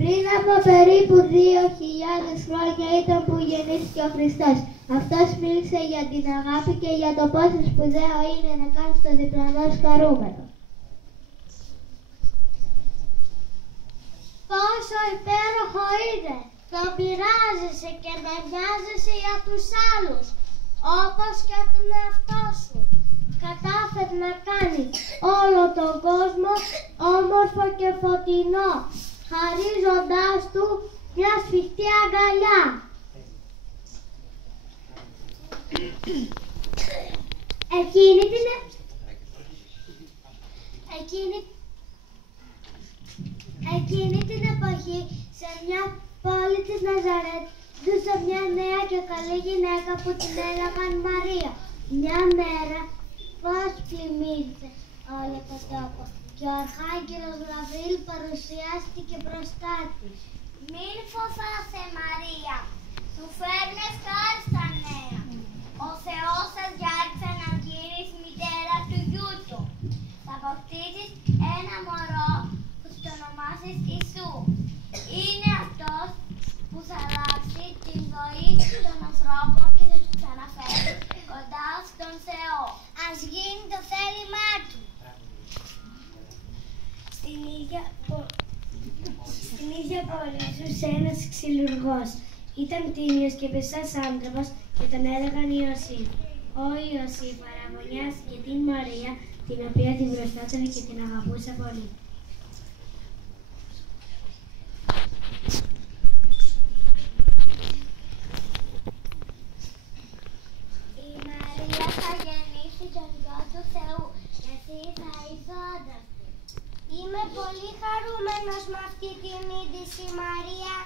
Πριν από περίπου 2.000 χρόνια ήταν που γεννήθηκε ο Χριστός. Αυτός μίλησε για την αγάπη και για το πόσο σπουδαίο είναι να κάνεις το διπλανό σου χαρούμενο. Πόσο υπέροχο είναι να μοιράζεσαι και να νοιάζεσαι για τους άλλους, όπως και τον εαυτό σου. Κατάφερε να κάνει όλο τον κόσμο όμορφο και φωτεινό, χαρίζοντάς του μια σφιχτή αγκαλιά. Εκείνη την εποχή, σε μια πόλη της Ναζαρέτ, ζούσε μια νέα και καλή γυναίκα που την έλεγαν Μαρία. Μια μέρα, φως πλημμύρισε όλο τον τόπο και ο Αρχάγγελος Γαβρίλ παρουσιάστηκε μπροστά της. Μην φοβάσαι, Μαρία, σου φέρνες χάρη στα νέα. Ο Θεός σας διάλεξε να γίνεις μητέρα του γιού του. Θα αποκτήσεις ένα μωρό που θα το ονομάσεις Ιησού. Είναι αυτός που θα αλλάξει τη ζωή των ανθρώπων και θα τους ξαναφέρει κοντά στον Θεό. Ας γίνει το θέλημά του. Στην ίδια πόλη ζούσε ένας ξυλουργός. Ήταν τίμιος και πιστός άνθρωπος και τον έλεγαν Ιωσήφ. Ο Ιωσήφ παραγωνιάστηκε την Μαρία, την οποία την προστάτευε και την αγαπούσε πολύ. Η Μαρία θα γεννήσει τον γιο του Θεού και εσύ θα είσαι άντρας. Είμαι πολύ χαρούμενος με αυτή την είδηση, Μαρία.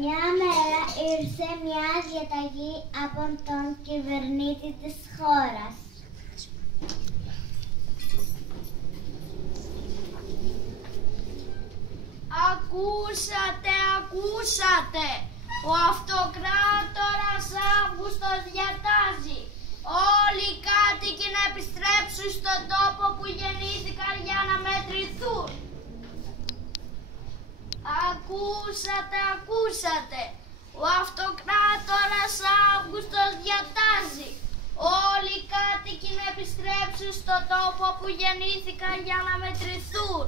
Μια μέρα ήρθε μια διαταγή από τον κυβερνήτη της χώρας. Ακούσατε! Ο αυτοκράτορας Αύγουστος διατάζει όλοι οι κάτοικοι να επιστρέψουν στον τόπο που γεννήθηκαν για να μετρηθούν. Ακούσατε! Ο αυτοκράτορας Αύγουστος διατάζει όλοι οι κάτοικοι να επιστρέψουν στον τόπο που γεννήθηκαν για να μετρηθούν.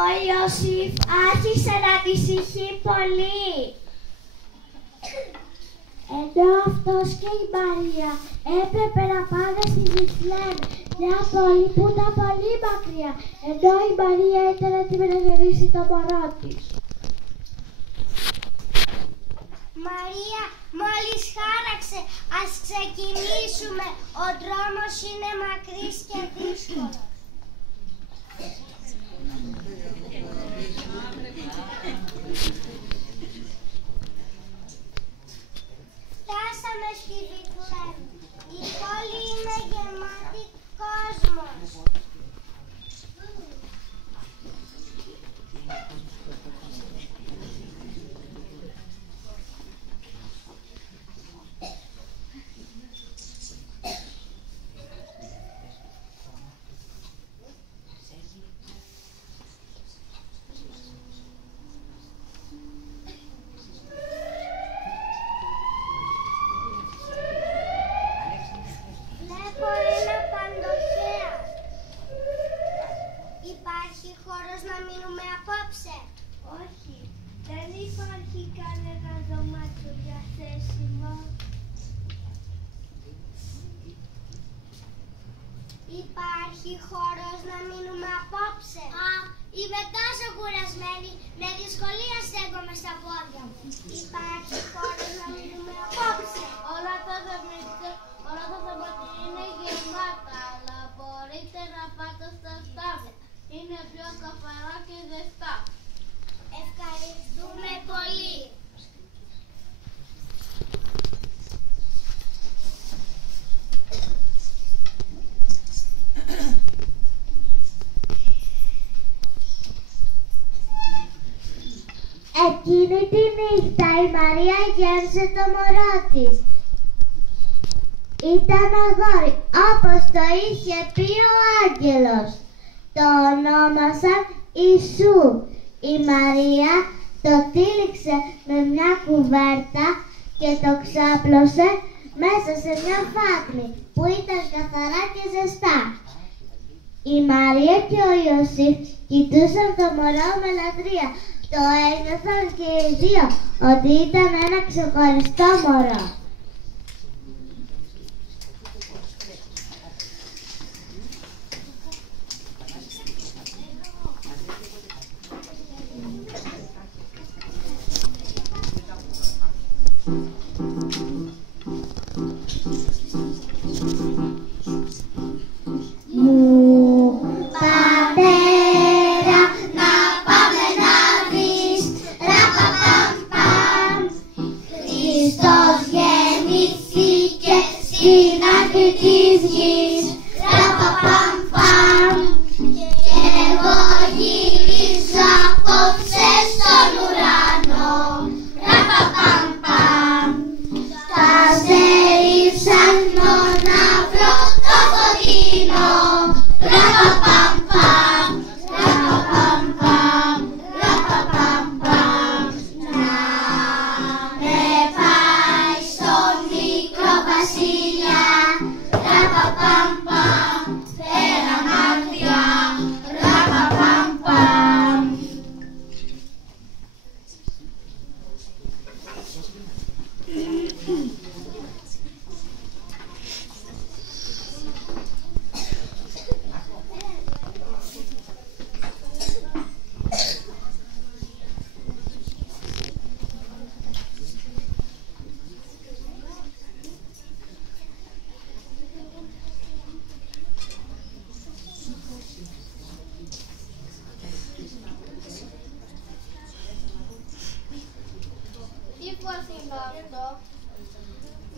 Ο Ιωσήφ άρχισε να ανησυχεί πολύ. Ενώ αυτός και η Μαρία έπρεπε να πάνε στη Βηθλεέμ, μια πόλη που ήταν πολύ μακριά, ενώ η Μαρία ήταν έτοιμη να γεννήσει το μωρό της. Μαρία, μόλις χάραξε, ας ξεκινήσουμε. Ο δρόμος είναι μακρύς και δύσκολος. Φτάσαμε στη Βηθλεέμ. Η πόλη είναι γεμάτη κόσμος. Υπάρχει χώρος να μείνουμε απόψε? Όχι, δεν υπάρχει κανένα δωμάτιο διαθέσιμο. Υπάρχει χώρος να μείνουμε απόψε? Είμαι τόσο κουρασμένη, με δυσκολία στέκομαι στα πόδια μου. Υπάρχει χώρος να μείνουμε απόψε? Όλα τα δωμάτια είναι γεμάτα, αλλά μπορείτε να πάτε στα στάδια. Είναι πιο καθαρά και ζεστά. Ευχαριστούμε πολύ. Εκείνη τη νύχτα η Μαρία γέμισε το μωρό της. Ήταν αγόρι, όπως το είχε πει ο άγγελος. Το ονόμασαν Ιησού. Η Μαρία το τύλιξε με μια κουβέρτα και το ξάπλωσε μέσα σε μια φάτνη που ήταν καθαρά και ζεστά. Η Μαρία και ο Ιωσήφ κοιτούσαν το μωρό με λατρεία. Το ένιωθαν και οι δύο ότι ήταν ένα ξεχωριστό μωρό.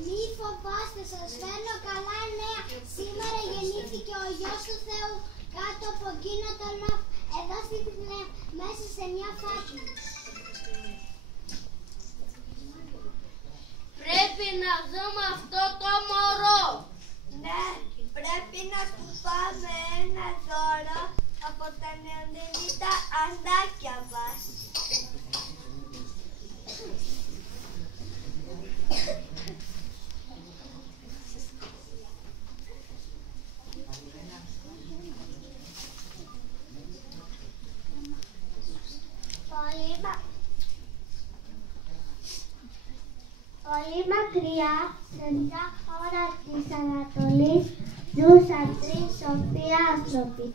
Μη φοβάστε, σας φέρνω καλά νέα. Σήμερα γεννήθηκε ο Υιός του Θεού κάτω από εκείνο τον ναό, εδώ στη Βιθλεέμ, μέσα σε μια φάτνη. Πρέπει να δούμε αυτό το μωρό. Ναι, πρέπει να του πάμε ένα δώρο από τα νεονενήτα αντάκια μας. Πολύ μακριά, σε μια χώρα της Ανατολής, ζούσαν τρεις σοφοί άνθρωποι.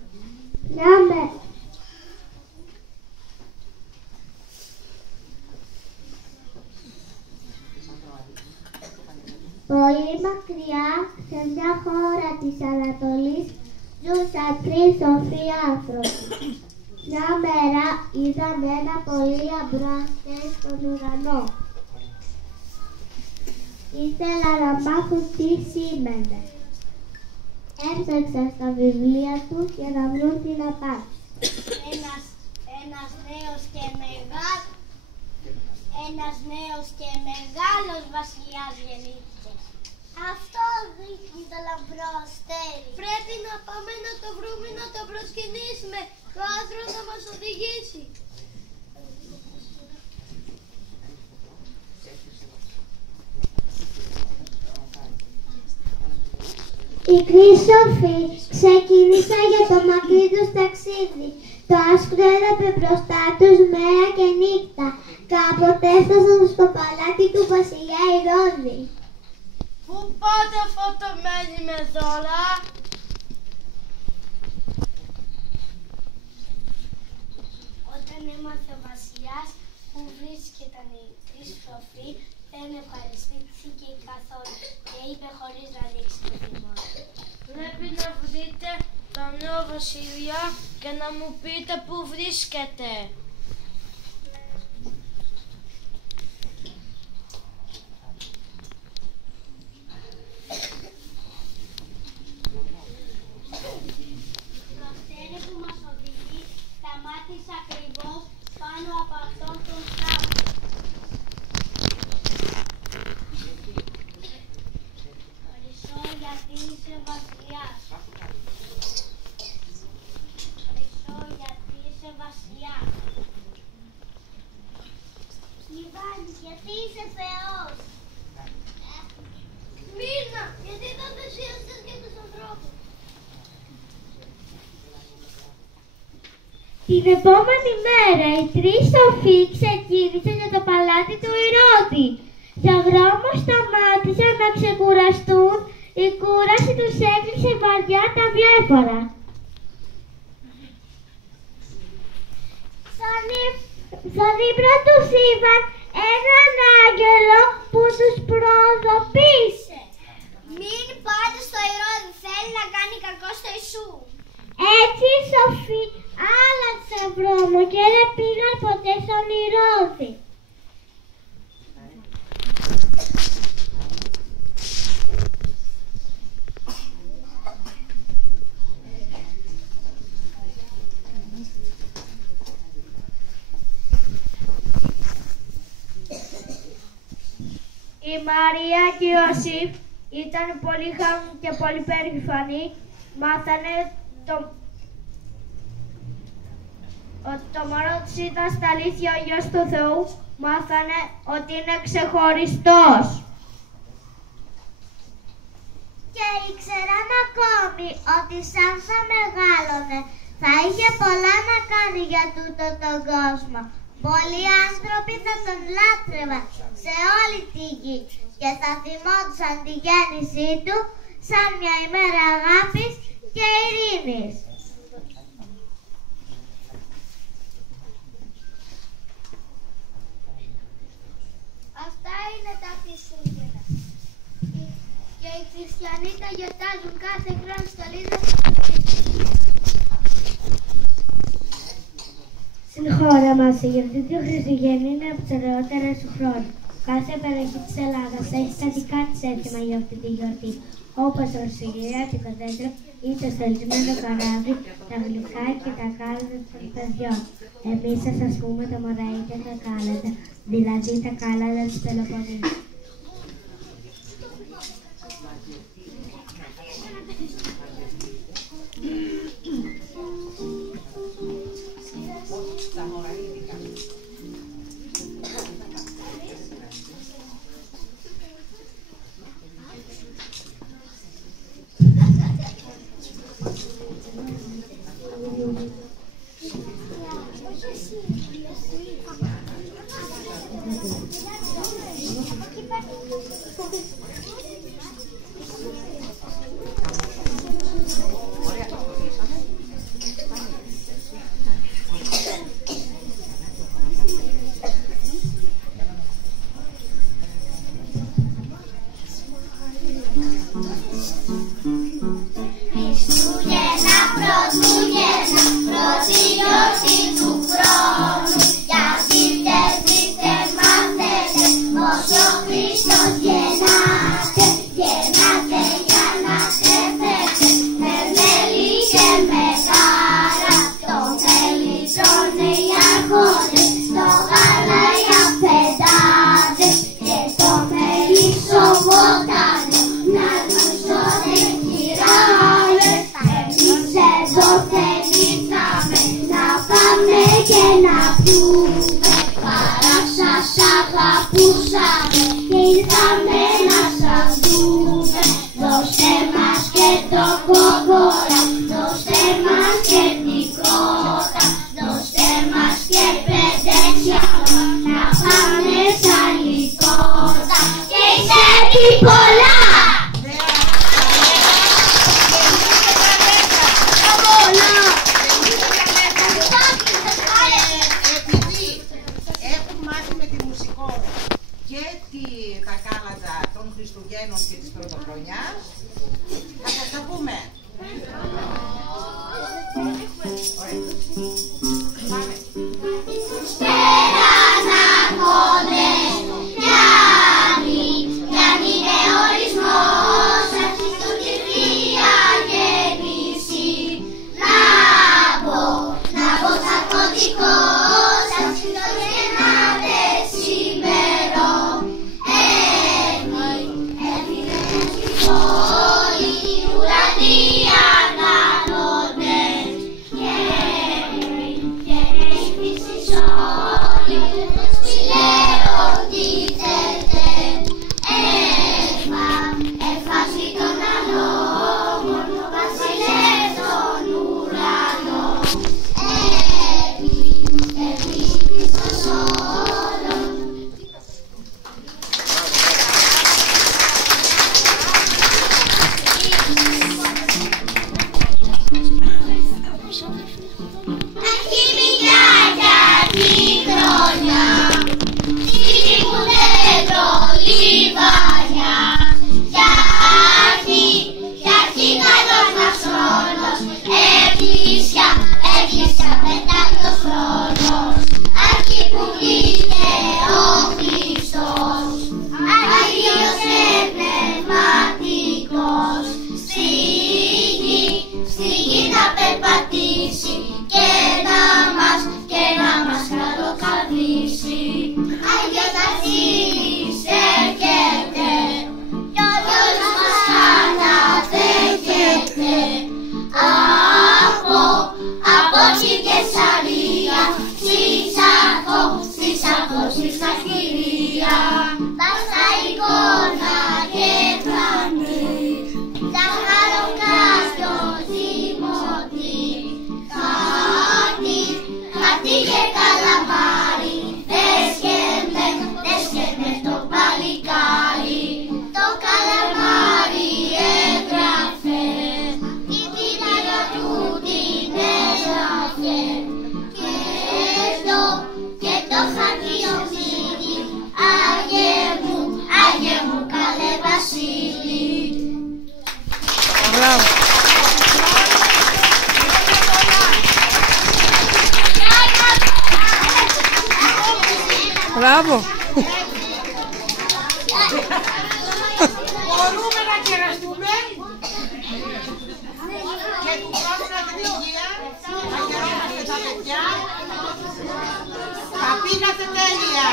Πολύ μακριά, σε μια χώρα της Ανατολής, ζούσαν τρεις σοφοί άνθρωποι. Μια μέρα είδαν ένα πολύ λαμπρό αστέρι στον ουρανό. Ήθελα να μάθουν τι σήμαινε. Έψαξαν στα βιβλία τους για να βρουν την απάντηση. Ένας νέος και μεγάλος βασιλιάς γεννήθηκε. Αυτό δείχνει το λαμπρό αστέρι. Πρέπει να πάμε να το βρούμε, να το προσκυνήσουμε. Το άστρο θα μας οδηγήσει. Οι τρεις σοφοί ξεκίνησαν για το μακρύ τους ταξίδι. Το άστρο έλαβε μπροστά τους μέρα και νύχτα. Κάποτε έφτασαν στο παλάτι του βασιλιά Ηρώδη. Πού πάτε φορτωμένοι με δώρα? Όταν έμαθε ο βασιλιάς που βρίσκονταν οι τρεις σοφοί, δεν ευχαριστήθηκε καθόλου και είπε χωρίς να δείξει το θυμό. Πρέπει να βρείτε τον νέο βασιλιά και να μου πείτε πού βρίσκεται. Το αστέρι που μας οδηγεί σταμάτησε ακριβώς πάνω από αυτόν τον θάμνο. βασιλιάς. Χρυσό γιατί είσαι βασιλιάς. Λιβάνι γιατί είσαι θεός. Μύρνα γιατί θα θυσιαστείς για τους ανθρώπους. Την επόμενη μέρα οι τρεις σοφοί ξεκίνησαν για το παλάτι του Ηρώδη. Στο δρόμο σταμάτησαν να ξεκουραστούν, η κούραση τους έκλεισε βαριά τα βλέφαρα. Στον ύπνο τους είδαν έναν άγγελο που τους προειδοποίησε. Μην πάτε στο Ηρώδη, θέλει να κάνει κακό στο Ιησού. Έτσι οι σοφοί άλλαξαν δρόμο και δεν πήγαν ποτέ στον Ηρώδη. Η Μαρία και ο Ιωσήφ ήταν πολύ χαρούμενοι και πολύ περήφανοι. Μάθανε ότι το μωρό τους ήταν στα αλήθεια ο Υιός του Θεού. Μάθανε ότι είναι ξεχωριστός. Και ήξεραν ακόμη ότι σαν θα μεγάλωνε θα είχε πολλά να κάνει για τούτο τον κόσμο. Πολλοί άνθρωποι θα τον λάτρευαν σε όλη τη γη και θα θυμόντουσαν τη γέννησή του σαν μια ημέρα αγάπης και ειρήνης. Αυτά είναι τα Χριστούγεννα. Και οι χριστιανοί τα γιορτάζουν κάθε χρόνο στο Λίδο. Στην χώρα μας η γιορτή του Χριστουγέννου είναι από τις ωραιότερες του χρόνου. Κάθε περιοχή της Ελλάδας έχει τα δικά της έθιμα για αυτή τη γιορτή, όπως το χριστουγεννιάτικο δέντρο ή το στολισμένο καράβι, τα γλυκά και τα κάλαντα των παιδιών. Εμείς θα σας πούμε τα μωραΐκια τα κάλαντα, δηλαδή τα κάλαντα της Πελοποννήσου. Όλοι οι ουρανοί Μπράβο. Μπορούμε να κεραστούμε και του χρόνου να την υγεία, να χαιρόμαστε τα παιδιά. Τα πήγατε τέλεια.